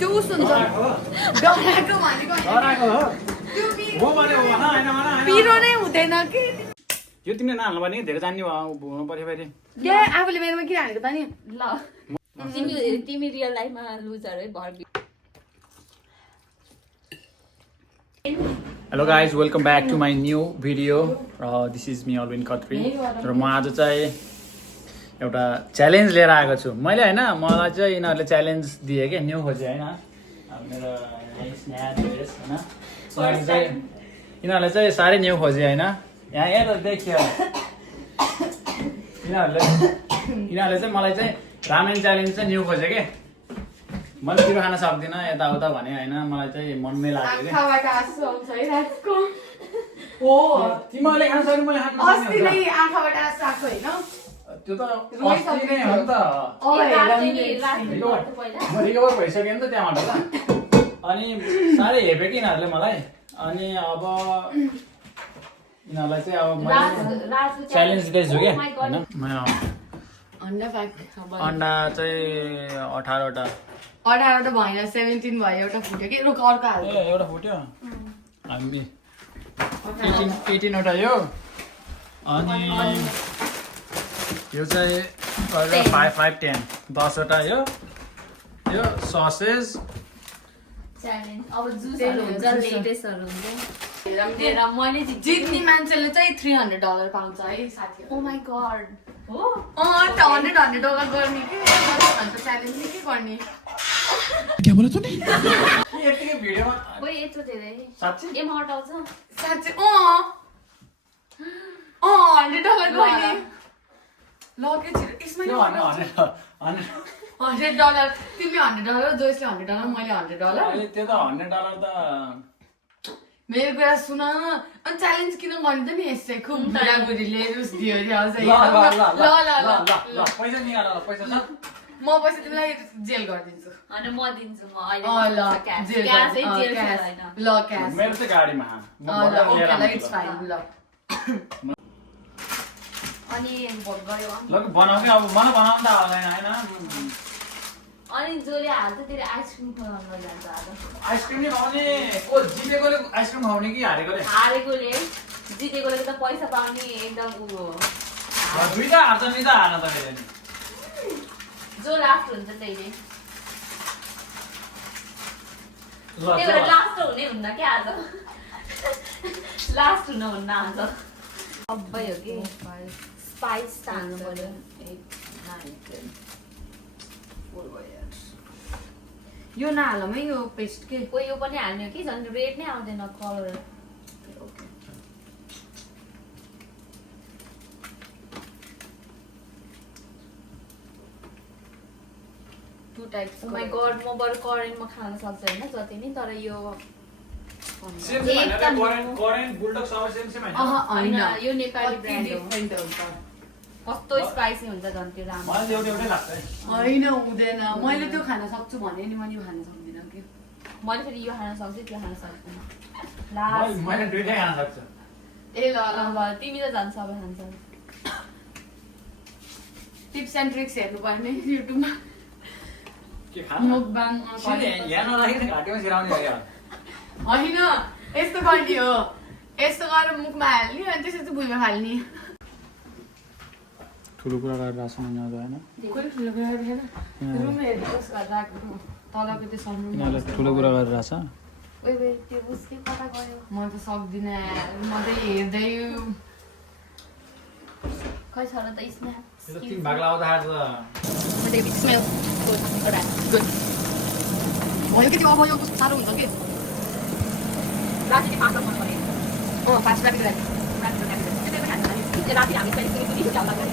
त्यो उस हुन्छ डराएको भनेको पिरो नै हुँदैन कि यो तिमीले नहाल्नु भने धेरै जान्ने हुनु पर्यो फेरि के आफूले मेरोमा किन हालेको त नि ल तिमी रियल लाइफमा लुजर है भर hello guys welcome back to my new video this is me Alvin Khatri र म आज चाहिँ एउटा च्यालेन्ज लिएर आएको छु मैले होइन मलाई चाहिँ यिनीहरूले च्यालेन्ज दिए क्या न्यू खोजेँ होइन मेरो यिनीहरूले चाहिँ साह्रै न्यू खोजेँ होइन यहाँ त देखियो यिनीहरूले चाहिँ मलाई चाहिँ रामेन च्यालेन्ज चाहिँ न्यू खोजेँ कि मैले पिरो खान सक्दिनँ यताउता भने होइन मलाई चाहिँ मनमै लाग्यो तिमीले खान सक्ने मैले खान त्यो त अस्ति नै हो नि त म रिकभर भइसकेँ नि त त्यहाँबाट त अनि साह्रै हेप्यो कि यिनीहरूले मलाई अनि अब यिनीहरूलाई चाहिँ अब मैले च्यालेन्ज दिँदैछु क्या होइन अन्डा चाहिँ 18वटा 18वटा भएन 17 भयो एउटा फुट्यो कि रुक अर्को हाल एउटा फुट्यो हामी 18वटा यो अनि यो चाहिँ 5 10 10वटा यो ससेज अब जुसहरू हुन्छ लेटेस्टहरू हुन्छ मैले जित्ने मान्छेले चाहिँ $300 पाउँछ है साथी ओ माई गॉड हो $100 गर्ने के अन्त च्यालेन्ज के गर्ने क्या बोला तूने यतिकै भिडियोमा ओए यत्रो धेरै साच्चै एम हटाउँछ साच्चै $100 गर्ने ल के छिटो यसमा त्यो भने $100 तिमीले $100 जोइसले $100 मैले $100 अहिले त्यो त $100 त मेरो कुरा सुन अनि च्यालेन्ज किन गर्ने त नि यसै खुब बुढाबुढीले रुस दियो अरे आउँछ ल पैसा निकाल पैसा छ म पैसा तिमीलाई जेल गरिदिन्छु अनि म दिन्छु म ल अहिले जेल क्यास है जेल क्यास छैन ल क्यास मेरो चाहिँ गाडीमा म लिएर इट्स फाइन ल अनि भोट गयो ल बनाऊ कि अब मलाई बनाउनु त आउँदैन हैन अनि जसले हाल्छ त्यसले आइसक्रिम खुवाउन जान्छ आज आइसक्रिम नि खाउने को जितेकोले आइसक्रिम खाउने कि हारेकोले हारेकोले जितेकोले त पैसा पाउने एकदम उ हो दुईटा हार्छ नि त हार्न त फेरि जो लास्ट हुन्छ त्यहीले ल त्यही भएर लास्ट हुने हुन्न क्या आज लास्ट हुन हुन्न आज सबै हो कि स्पाइस हाल्नु पर्यो 8 9 10 यो नहालौँ है यो पेस्ट के ओ यो पनि हाल्ने हो कि झन् रेड नै आउँदैन colour two types oh my god म बरु करेन्टमा खान सक्छ हैन जति नि तर यो सेम सेम हैन करेन्ट बुलडग सबै सेम सेम हैन हैन यो नेपाली ब्रान्ड हो डिफरेन्ट हुन्छ कस्तो स्पाइसी हुन्छ झन् त्यो राम्रो मलाई एउटै एउटै लाग्छ है हैन हुँदैन मैले त्यो खान सक्छु भने नि मैले यो खान सक्दिनँ के मैले फेरि यो खान सक्छु त्यो खान सक्दिनँ मैले दुईटै खान सक्छु ए ल अब तिमी त झन् सबै खान्छौ टिप्स एन्ड ट्रिक्स हेर्नु पर्ने युट्युबमा के खान मुकबाङ यहाँ नलागिन घाटीमा सिराउने हो हैन यस्तो गर्ने हो यस्तो गरेर मुखमा हाल्ने अनि त्यसपछि भुइँमा फाल्ने ठुलो कुरा गरेर राख्नु नि हैन कुन ठुलो कुरा हेरेर रुम हेर्नुहोस् गरेर राख्नु तलको त्यो सम्रुम यिनीहरूले ठुलो कुरा गरेर राख्छ ओइ ओइ त्यो उसले कता गयो म त सक्दिनँ म त हेर्दै खै छ र त स्न्याप यो त तीन भाग लाउँदाखेरि त मैले स्मेल गुड गुड भयो कि त्यो अब यो कस्तो साह्रो हुन्छ कि राति पाँच मन पऱ्यो फास्ट राखेर राति हामी चाहिँ पुरी च्याउला गरे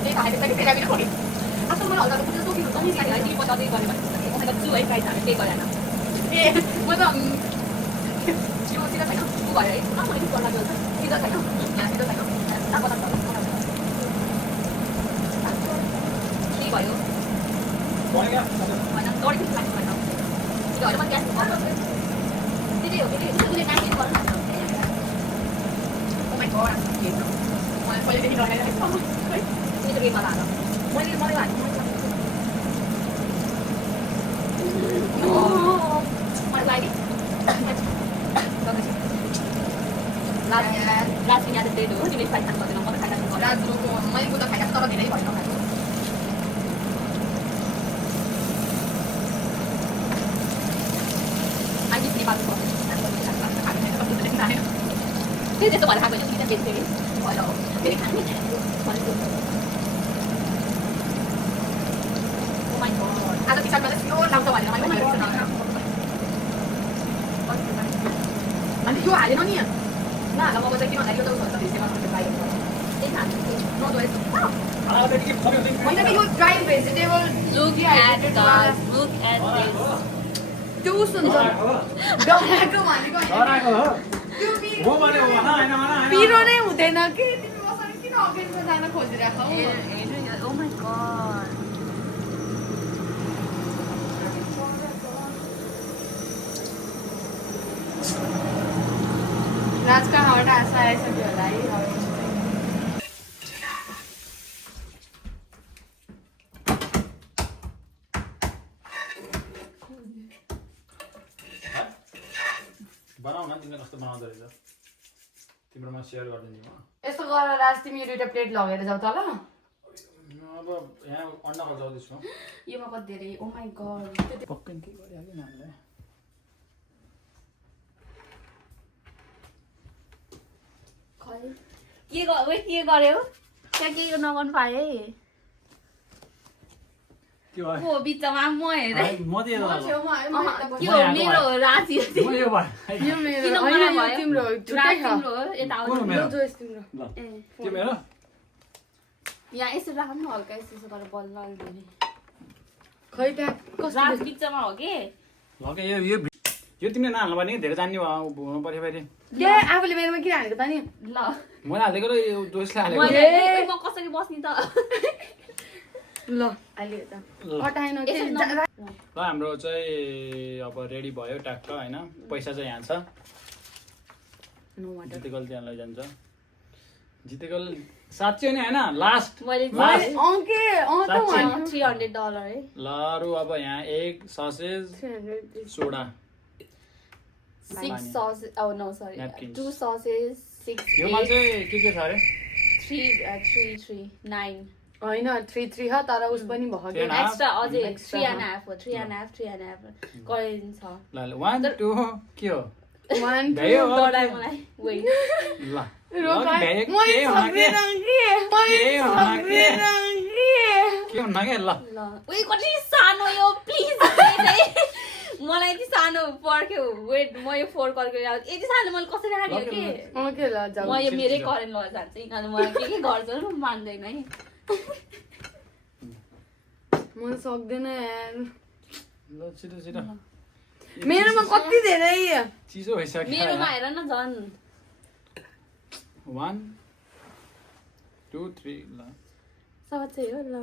त्यही खाएर चाहिँ फेरि हामी खोल्यो आफ्नो मलाई हल्का कुनै सोकी हुन्छ नि त्यहाँ नि पचाउँदै गरे भने कसैको छु है प्राइस हामी पे गरेन ए म त यो सिधा छैन उ भयो है मैले गर्ला जो सिधा छैन यहाँ सिधा छैन ताको ताको के भयो भनेको हैन दौडी पनि लाग्छ हैन त्यो हैन म ग्यास गर्नु त्यही हो कि त्यसले नानी गर्नु ओ माय गॉड मैले पहिलेदेखि लगाइरहेको छु त्यो त गेममा लाग्यो मैले हाल्नु फेरि त्यस्तो भएर खाएको होइन किन बेच्थ्यो कि भयो फेरि खाने भनेको माइ गॉड आज किचनमा चाहिँ यो लाउँछ भनेर मैले अनि यो हालेन नि ल अब म चाहिँ किन हाल्यो त उसो त भिसेमा मैले पाएको त्यही खानु नो चोइस मैले यो dry vegetable look at this त्यो सुन्छ डराएको भनेको त्यो पिरो नै हुँदैन के तिमी मसँग किन अगेन्स्टमा जान खोजिरहेको ओ माइ गॉड राजका हावाबाट आशा आइसक्यो होला है बनाऊ न तिमीले कस्तो बनाउँदो रहेछ तिम्रोमा सेयर गरिदिन्छु म यस्तो गरेर राज तिमी यो दुइटा प्लेट लगेर जाऊ त ल अब यहाँ अन्डा खर्चाउँदैछु योमा कति धेरै ओ माइ गॉड पक्कै के गरिहाल्यो नि हामीलाई के गर्यो त्यहाँ के नगर्नु पाए के भयो को बिचमा म हेरे म त यो छेउमा है, म यता बस्छु। यो मेरो राशि म यो भयो यो मेरो किन होइन, मलाई यो भयो? तिम्रो छुट्टै छ तिम्रो हो यता को आउनु मेरो? यो जोइस तिम्रो ल ए के मेरो यहाँ यसो राख्नु हल्का यसो गरेर बल्ल अलिअलि खै त्यहाँ कस्तो रात बिचमा हो कि लगे यो तिमीले नहाल्नु पर्ने धेरै जान्ने हुनु पर्यो फेरि ए आफूले मेरोमा किन हालेको त नि ल मैले हालेको र यो दोस्टले हालेको मैले ए। म कसरी बस्ने त ल अहिले त ल अटाएन यसो के न- ल हाम्रो चाहिँ अब रेडी भयो ट्याक्क होइन पैसा चाहिँ यहाँ छ जितेकोले त्यहाँ लैजान्छ जितेकोले साँच्चै नि होइन लास्ट मैले लास्ट अङ्के अँ त साँच्चै? भन्नु। $300 है ल अरू अब यहाँ egg sausage 300 soda 6 sauces oh no sorry Napkins. 2 sauces 6 योमा चाहिँ के छ अरे 3 9 होइन 3 ह तर उस पनि भयो Three कि and a half. एक्स्ट्रा अझै Extra, 3.5 हो 3.5 गरिदिन्छ ल 1 2 के हो 1 भ्यायो हो? डराइ मलाई वेट ल रोक भ्यायो म के हुन के सक्दिनँ के हुन्न के ल ल उयो कति सानो यो प्लिज मलाई यति सानो पर्ख्यो वेट म यो 4 कलको यति सानो मैले कसरी हाल्यो कि ओके ल जाऊ म यो मेरै करेन्ट लगा जान्छ यिनीहरूले मलाई के गर्छ म मान्दैन है म सक्दैन यार ल छिटो छिटो मेरोमा कति धेरै चिसो भइसक्यो मेरोमा हेर न झन् 1 2 3 ल साँच्चै हो ल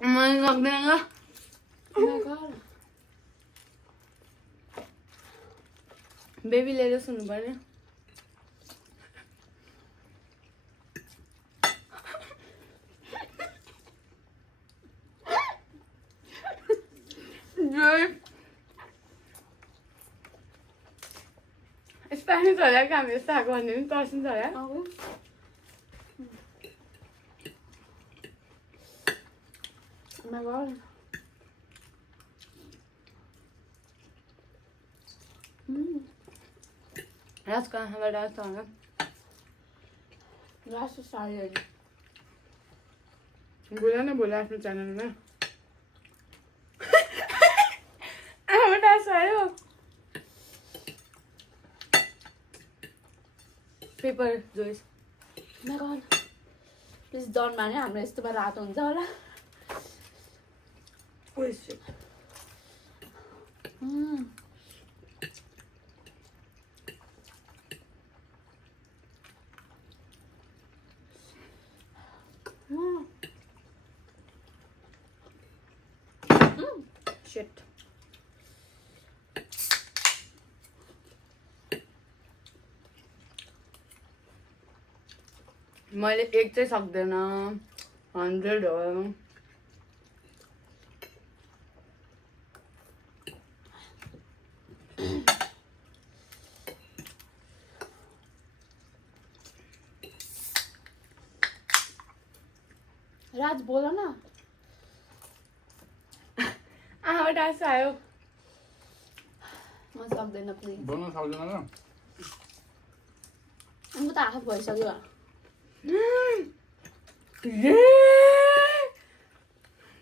म सक्दैन ल बेबी लिएर सुन्नु पर्यो स्पेनिस होला कि हामी यस्तो आएको भन्यो भने तर्सिन्छ होला Oh my god. राजको आँखाबाट राज होला रासो साडी होइन बोला न बोला आफ्नो च्यानलमा आँखाबाट राज आयो paper Joy's My god. Please done माने हाम्रो यस्तोमा रातो हुन्छ होला Shit. मैले एक चाहिँ सक्दैन 100 हो राज बोल न आमा डास आयो म सक्दैन प्लिज बोल्न सक्दैन र म त आफ भइसक्यो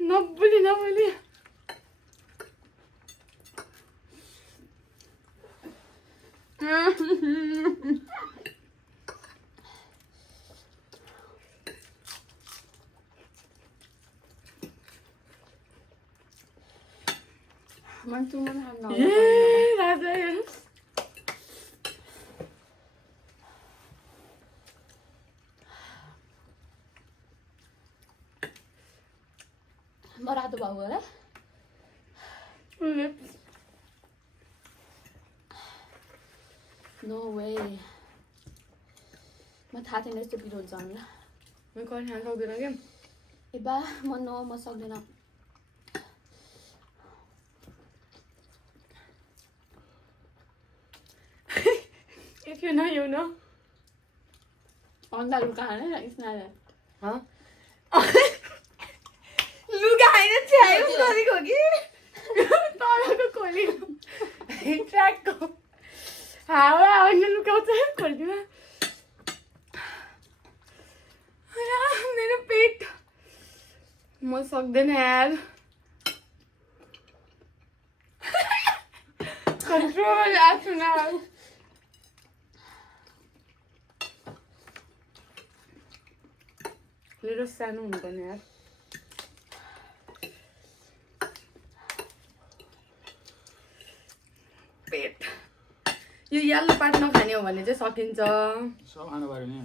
नबोली मान्छे मन खान राजा म रातो भएको होला नो वे म थाहा थिएन यस्तो पिरो हुन्छ होला म खान सक्दैन क्या ए बा म सक्दैन If you know, you know. अन्डा लुका हाने स्नाले लुगा होइन छ्यायो गरेको कि तलको खोलेको ट्र्याकको हावा अन्डा लुकाउँछ खोल्टीमा मेरो पेट म सक्दैन यार कन्ट्रोल आफ्ना मेरो सानो हुनुपर्ने यार पेट यो यल्लो पार्ट नखाने हो भने चाहिँ सकिन्छ सब खानु पर्यो नि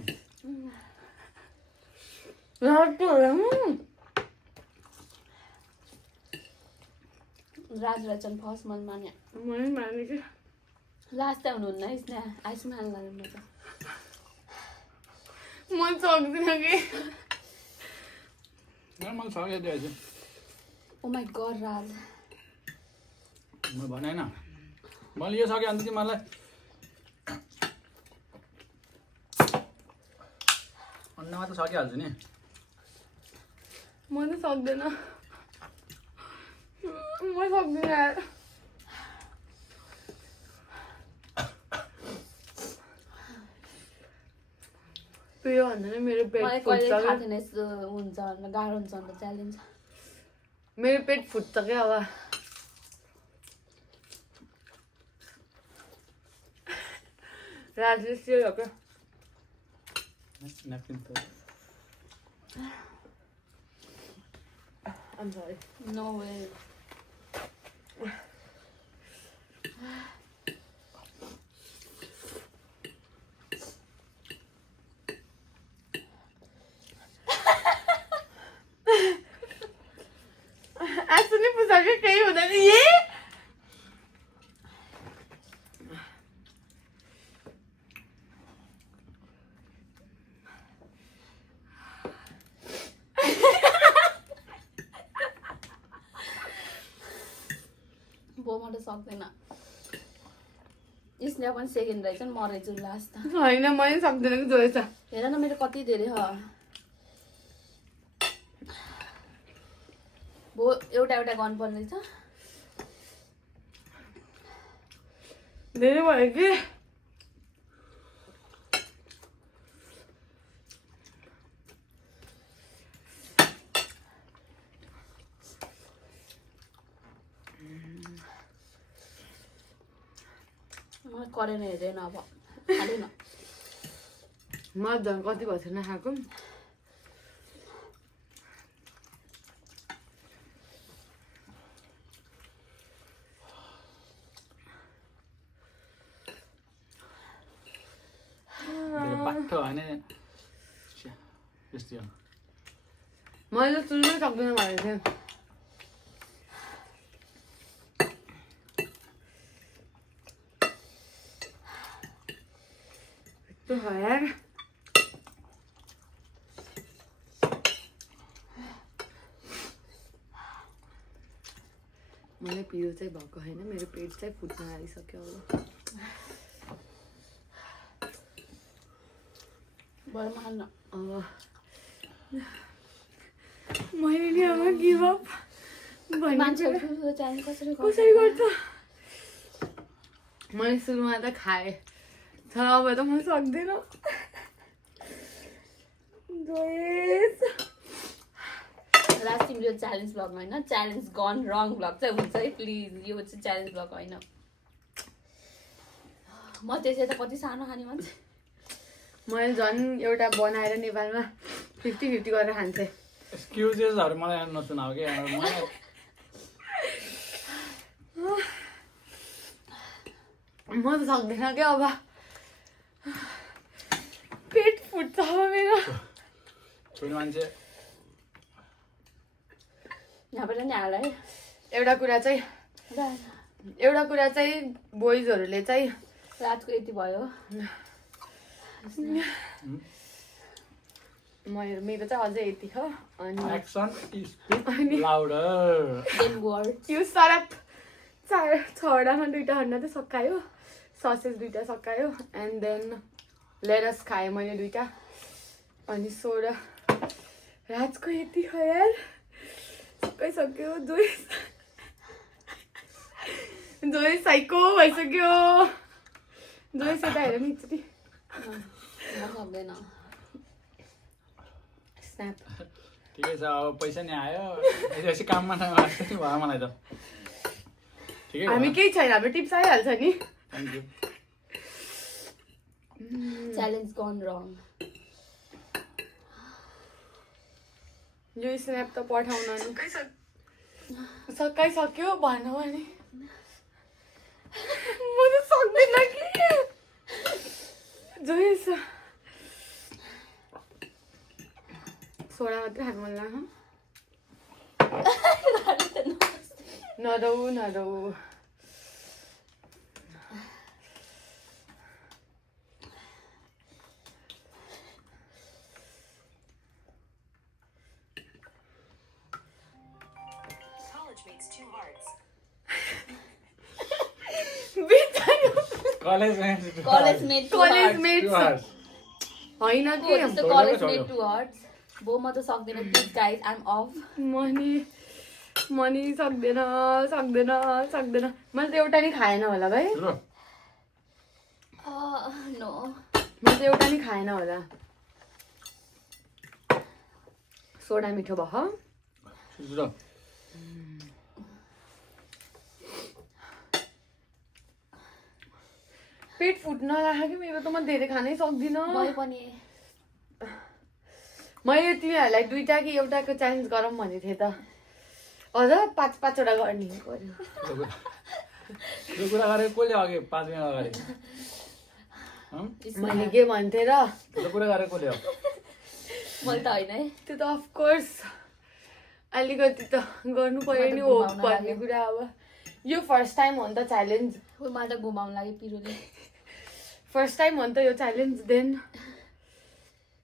राज रचन फर्स्ट मन माने मैले माने कि लास्ट त हुनुहुन्न स्ना आइसमा हाल्नु लाग्नु त म सक्दिनँ कि मैले सकिदिएछु ओ माई गड राज म भने होइन मैले यो सकेँ अन्त तिमीहरूलाई अन्नमा त सकिहाल्छु नि म त सक्दैन म सक्दिनँ यार यो भन्दा नि मेरो पेट मलाई कहिले फुट्छ थाहा क्या थिएन यस्तो हुन्छ भनेर गाह्रो हुन्छ भनेर च्यालेन्ज मेरो पेट फुट्छ क्या अब राजले सियो क्या न्यापकिन त I'm sorry. नो वे आज नि पुजाको केही हुँदैन ए म त सक्दैन स्नेहा पनि सेकेन्ड रहेछ नि म रहेछु लास्ट त होइन म नि सक्दिनँ कि जोएछ हेर न मेरो कति धेरै हो भो एउटा एउटा गर्नुपर्ने रहेछ धेरै भयो कि मलाई करेन हेरेन अब हालेन म झन् कति भएको छैन खाएको बाटो भने यस्तै हो मैले त सुन्नै सक्दिनँ भनेको थिएँ यस्तो छ यार मलाई पिरो चाहिँ भएको होइन मेरो पेट चाहिँ फुट्न आइसक्यो होला भरमा हाल्न मैले नि अब गिभ अप मान्छेहरुको च्यालेन्ज कसरी गर्छ मैले सुरुमा त खाएँ तर अब त म सक्दैन लास्ट तिम्रो च्यालेन्ज ब्लग होइन च्यालेन्ज गन रङ ब्लग चाहिँ हुन्छ है प्लिज यो चाहिँ च्यालेन्ज ब्लग होइन म त्यसै त कति सानो खाने मान्छे मैले झन् एउटा बनाएर नेपालमा 50-50 गरेर खान्थेँ एक्सक्युजेसहरु मलाई नसुनाऊ के म त सक्दैन क्या अब पेट फुट्छ अब मेरो छोरी मान्छे यहाँबाट नि हाल है एउटा कुरा चाहिँ बोइजहरूले चाहिँ रातको यति भयो मेरो चाहिँ अझै यति छ अनि action speak louder than word यो सरप 6वटामा 2टा अन्डा चाहिँ सकायो ससेज 2टा सकायो एन्ड देन लेटस खाएँ मैले 2टा अनि सोडा रातको यति हो यार सबै सक्यो जोइ साइको भइसक्यो जोइ सेता हेर नि एकचोटि सक्दैन स्न्याप ठिकै छ अब पैसा नि आयो यसै काममा नलाग्छ नि भयो मलाई त ठिकै हामी केही छैन हाम्रो टिप्स आइहाल्छ नि थ्याङ्क यू च्यालेन्ज गन रङ यो स्न्याप त पठाउन सकाइसक्यो भन्नु अनि म त सक्दैन कि जोइस सोडा मात्रै खानु मन लाग्छ नदौ कलेज मेट होइन कि कलेज मेट 2 हर्ट्स बो म त सक्दिनँ please guys I am of money सक्दैन मैले त एउटा नि खाएन होला भाइ नो मैले त एउटा नि खाएन होला सोडा मिठो भयो पेट फुट्न लाग्यो कि मेरो त म धेरै खानै सक्दिनँ मैले तिमीहरूलाई 2टा कि एउटाको च्यालेन्ज गरौँ भनेको थिएँ त अझ 5-5वटा गर्ने पर्यो यो कुरा गरेको कसले अघि 5 मिनट अगाडि मैले के भन्थेँ र त्यो कुरा गरेको कसले हो मैले त होइन है त्यो त अफकोर्स अलिकति त गर्नु पर्यो नि हो भन्ने कुरा अब यो फर्स्ट टाइम हो नि त च्यालेन्ज मलाई त घुमाउनु लाग्यो पिरोले फर्स्ट टाइम हो नि त यो च्यालेन्ज देन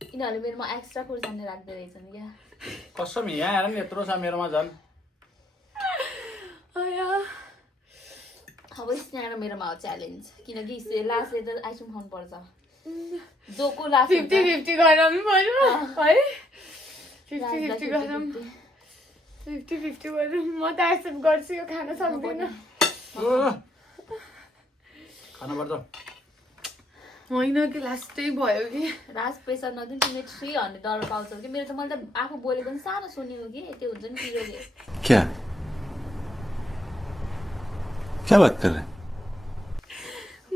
यिनीहरूले मेरोमा एक्स्ट्रा खुर्सानी राख्दै रहेछन् क्या कसम यहाँ हेर नि यत्रो छ मेरोमा झन् अब स्न्याक मेरोमा हो च्यालेन्ज किनकि लास्टले त आइसक्रिम खानु पर्छ जोको लास्ट 50-50 गरौँ पर्यो है 50-50 गरौँ 50-50 गरौँ म त एक्सेप्ट गर्छु यो खान सक्दिनँ खानुपर्छ होइन कि लास्टै भयो कि राज प्रेसर नदिनु तिमीले $300 पाउँछौ कि मेरो त मैले त आफू बोलेको पनि सानो सुनेको कि त्यो हुन्छ नि पिरोले क्या बात कर रहे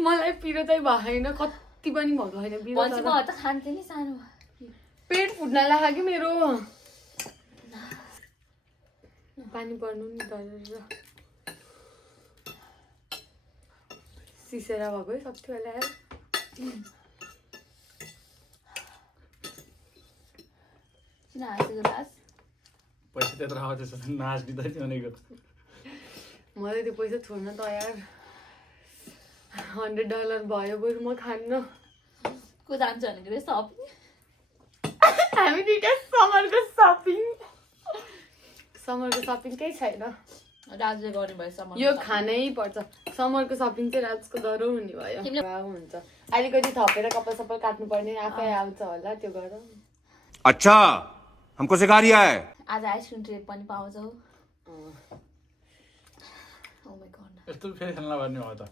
मलाई पिरो चाहिँ भएन कति पनि भएको होइन पिरो म त खान्थेँ नि सानो पेट फुट्न लाग्यो कि मेरो पानी पर्नु नि डरेर सिसेर भएको है सक्थ्यो होला यार किन हाँसेको लास पैसा त्यत्रो आउँदैछ नाच्दिँदै थियो भनेको मलाई त्यो पैसा छोड्न तयार $100 भयो बरु म खान्न को जान्छ भनेको सपिङ हामी 2टा समरको सपिङ केही छैन राजले गर्ने भयो समर यो खानै पर्छ समरको सपिङ चाहिँ राजको दह्रो हुने भयो हुन्छ अलिकति थपेर कपाल सपाल काट्नु पर्ने आफै आउँछ होला त्यो गरौँ अच्छा हमको सिखा रिया है आज आइसक्रिम ट्रेड पनि पाउँछौ Oh my god. यस्तो फेरि खेल्न पर्ने हो त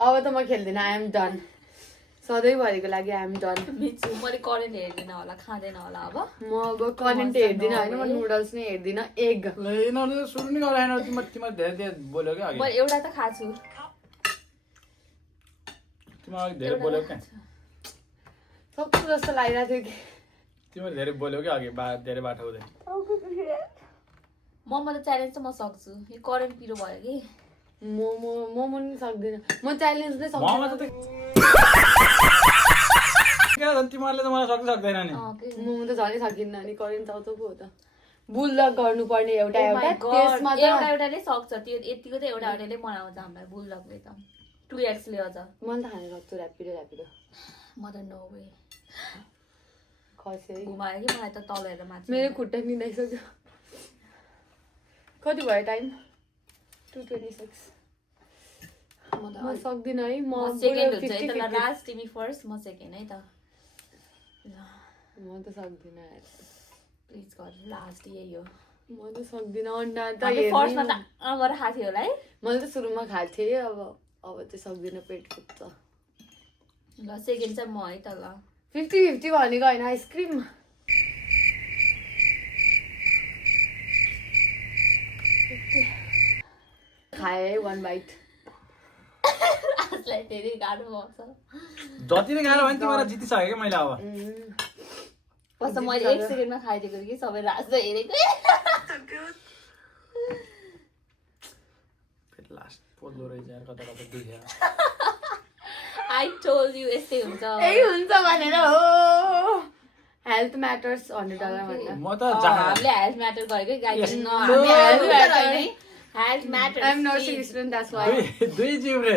अब त म खेल्दिनँ आई एम डन सधैँभरिको लागि आई एम डन मिच्छु मैले करेन्ट हेर्दिनँ होला खाँदैन होला अब म अब करेन्ट हेर्दिनँ होइन म नुडल्स नै हेर्दिनँ एग ल यिनीहरूले त सुरु नै गरेन तिमीहरू धेरै धेरै बोल्यो क्या अघि मैले एउटा त खाछु तिमीहरू अघि धेरै बोल्यो क्या सक्छु जस्तो लागिरहेको थियो कि तिमीहरू धेरै बोल्यो क्या अघि धेरै बाटो हुँदै मोमो त च्यालेन्ज त म सक्छु यो करेन्ट पिरो भयो कि मोमो नि सक्दिनँ म च्यालेन्ज नै मोमो सक्दिनँ त क्या झन् तिमीहरूले त मलाई सक्दै सक्दैन नि मोमो त झनै सकिन्न नि करेन्ट आउँछ पो हो त बुल्डक गर्नुपर्ने एउटा Oh my एउटा God. त्यसमा त एउटाले सक्छ त्यो यतिको त एउटाले बनाउँछ हामीलाई बुलडकले त 2x ले अझ मैले त खान सक्छु ऱ्यापिडो म त नो वे खस्यो है घुमायो कि मलाई त तल हेरेर माथि मेरो खुट्टा निदाइसक्यो कति भयो टाइम 2:26 म त म सक्दिनँ है म सेकेन्ड हुन्छ है 50-50 त लास्ट तिमी फर्स्ट म सेकेन्ड है त म त सक्दिनँ प्लिज गर लास्ट यही हो म त सक्दिनँ अन्डा त फर्स्टमा हेर्ने त गरेर खाएको थियो होला है मैले त सुरुमा खाएको थिएँ अब चाहिँ सक्दिनँ पेट फुट्छ ल सेकेन्ड चाहिँ म है त ल 50-50 भनेको होइन आइसक्रिम खाएँ 1 बाइट आजलाई धेरै गाह्रो भएको जति नै गाह्रो भयो नि तिमीलाई जितिसक्यो क्या मैले अब छ मैले 1 सेकेन्डमा खाइदिएको कि सबै राज त हेरेको फेरि लास्ट पोल्दो रहेछ यार कता कता दुख्यो आई टोल्ड यु यस्तै हुन्छ यही हुन्छ भनेर हो हेल्थ म्याटर्स $100 भन्दा म त जाँदा हामीले हेल्थ म्याटर गरेकै गाई यस्तो health matter I'm nursing student, that's why. दुई जिब्रे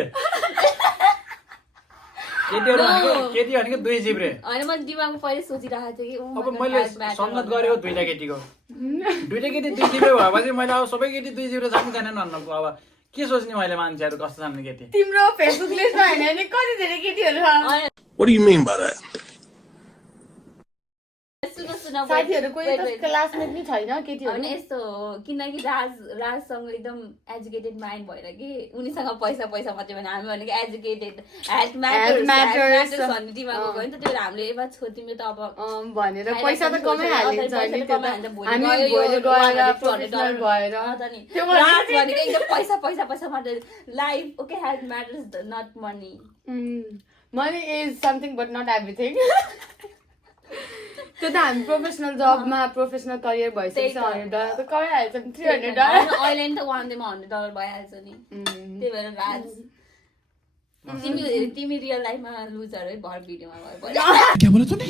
केटी भनेको दुई जिब्रे होइन मैले दिमागमा पहिले सोचिरहेको थिएँ कि अब मैले सङ्गत गरेँ दुईटा केटीको दुईटा केटी दुई जिब्रे भएपछि मैले अब सबै केटी दुई जिब्रे जानु जानेन भन्नु अब के सोच्ने मैले मान्छेहरू कस्तो छन् केटी तिम्रो फेसबुक लिस्टमा होइन भने कति धेरै केटीहरू छ What do you mean by that? साथीहरू कोही त क्लासमेट नि छैन केटीहरू होइन यस्तो हो किनकि राजसँग एकदम एजुकेटेड माइन्ड भएर कि उनीसँग पैसा मात्रै भने हामी भनेको एजुकेटेड हेल्थ म्याटर्स भन्ने दिमागमा गयो नि त त्यो भएर हामीले एमा छो तिम्रो त अब भनेर पैसा त कमै हालिन्छ नि त्यो त हामी भोलि गएर प्रोफेसनल भएर राज भनेको एकदम पैसा मात्रै life okay health matters not money money is something but not everything त्यो त हामी प्रोफेसनल जबमा प्रोफेसनल करियर भइसकेछ $100 त कमै हाल्छ नि $300 अहिले नि त वानडेमा $100 भइहाल्छ नि त्यही भएर राज तिमी रियल लाइफमा लुजर है भर भिडियोमा भयो क्या बोला तूने?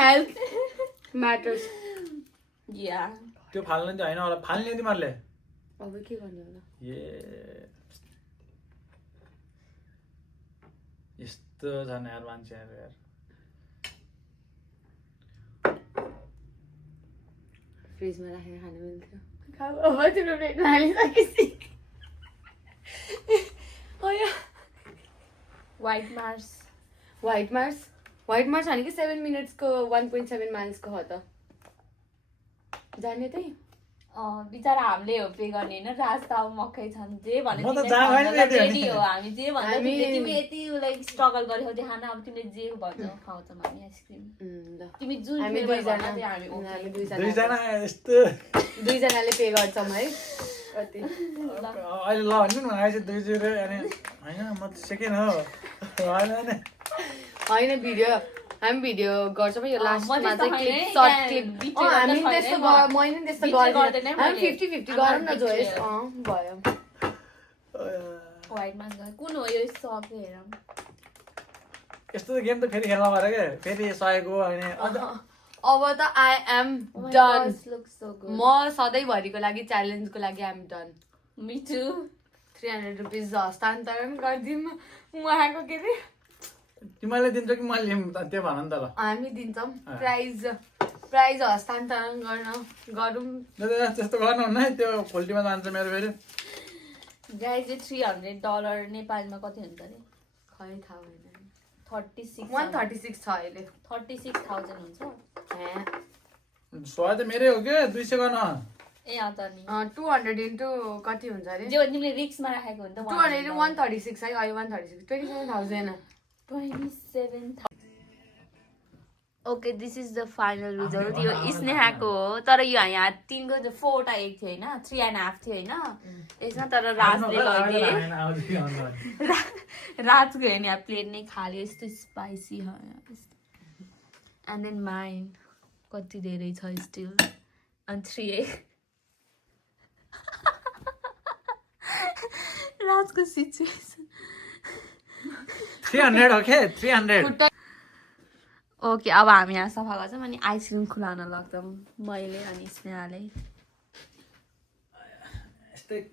हेल्थ म्याटर्स या त्यो फाल्नु चाहिँ होइन होला फाल्ने तिमीहरूले अब के गर्ने होला ए यस्तो छन् यार मान्छेहरू यार फ्रिजमा राखेर खानु मिल्थ्यो अब तिम्रो प्लेटमा हालिसकेपछि व्हाइट मार्स व्हाइट मार्स भनेको 7 मिनट्सको 1.7 माइल्सको हो त जाने त्यही बिचरा हामीले हो पे गर्ने होइन राज त अब मकै छन् जे भने म त रेडी हो हामी जे भन्दा तिमी यति लाइक स्ट्रगल गरेको त्यो खाना अब तिमीले जे भन्छौ खाउँछौ हामी आइसक्रिम तिमी जुन हामी दुईजना यस्तो दुईजनाले पे गर्छौँ है कति अहिले ल भन्नु न आएछ दुई जिब्रे अनि होइन म त सेकेन्ड हो होइन हामी भिडियो गर्छौँ यो लास्टमा चाहिँ क्लिप सर्ट क्लिप हामी त्यस्तो मैले त्यस्तो गर्दैन हामी 50-50 गरौँ न जोइस भयो व्हाइट मार्स कुन हो यो सक हेरौँ यस्तो गेम त फेरि खेल्न पऱ्यो क्या फेरि सकेको होइन अब त आई एम डन म म सधैँभरिको लागि च्यालेन्जको लागि I am done me to $300 हस्तान्तरण गरिदिउँ उहाँको के अरे तिमीले दिन्छ कि मैले लिऊँ त्यो भन नि त ल हामी दिन्छौँ प्राइज हस्तान्तरण गरौँ त्यस्तो गर्नुहुन्न है त्यो पोल्टीमा जान्छ मेरो फेरि गाइज $300 नेपालमा कति हुन्छ अरे खै थाहा भएन 36 136 छ अहिले 36,000 हुन्छ 100 त मेरै हो क्या 200 गर्न ए अँ त नि 200 इन्टु कति हुन्छ अरे जो तिमीले रिक्समा राखेको हो नि त 200 इन्टु 136 है अहिले 136 27,000 27,000 okay this is the final result यो स्नेहाको हो तर यो यहाँ 3 को 4 टा एक थियो होइन 3.5 थियो होइन यसमा तर राजले लगिदिए राजको हेर्ने यहाँ प्लेट नै खाल्यो यस्तो स्पाइसी एन्ड देन माइन कति धेरै छ स्टिल अनि 3 एक राजको सिचुएसन 300 हो के 300 ओके अब हामी यहाँ सफा गर्छौँ अनि आइसक्रिम खुलाउन लाग्छौँ मैले अनि स्नेहाले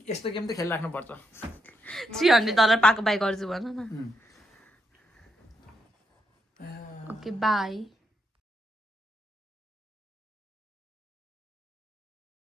यस्तो गेम त खेलिराख्नु पर्छ $300 पाएको बाई गर्छु भन न ओके बाई